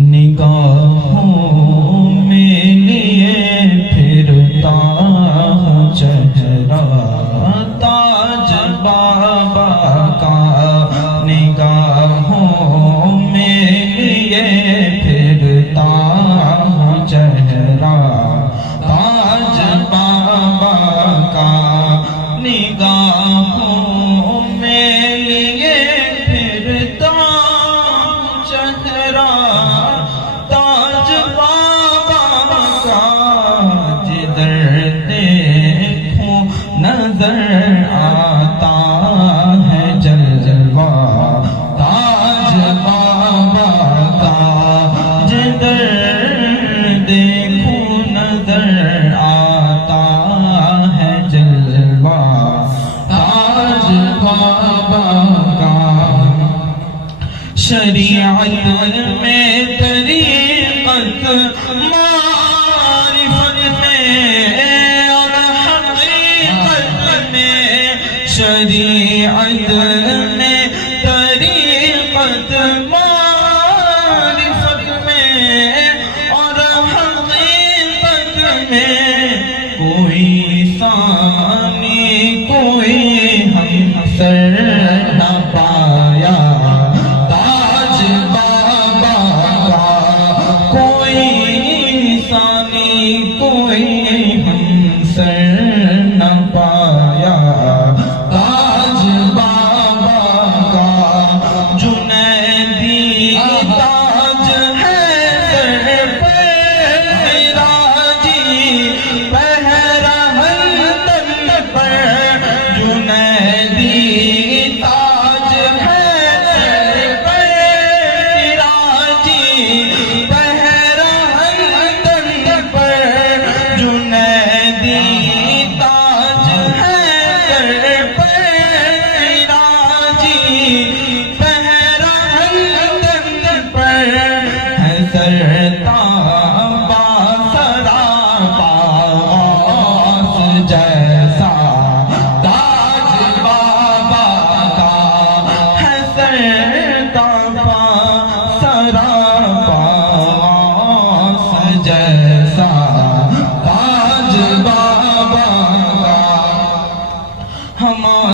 نگاہوں میں لیے پھرتا ہوں چہرہ تاج بابا کا، نگاہوں میں لیے پھرتا ہوں چہرہ تاج بابا کا، نگاہوں میں لیے پھرتا ہوں چہرہ تاج بابا کا، جدھر دیکھوں نظر آتا ہے جلوہ تاج بابا کا، جدھر دیکھوں نظر آتا ہے جلوہ تاج بابا کا۔ شریعت میں طریقت معرفت میں اور حقیقت میں، شریعت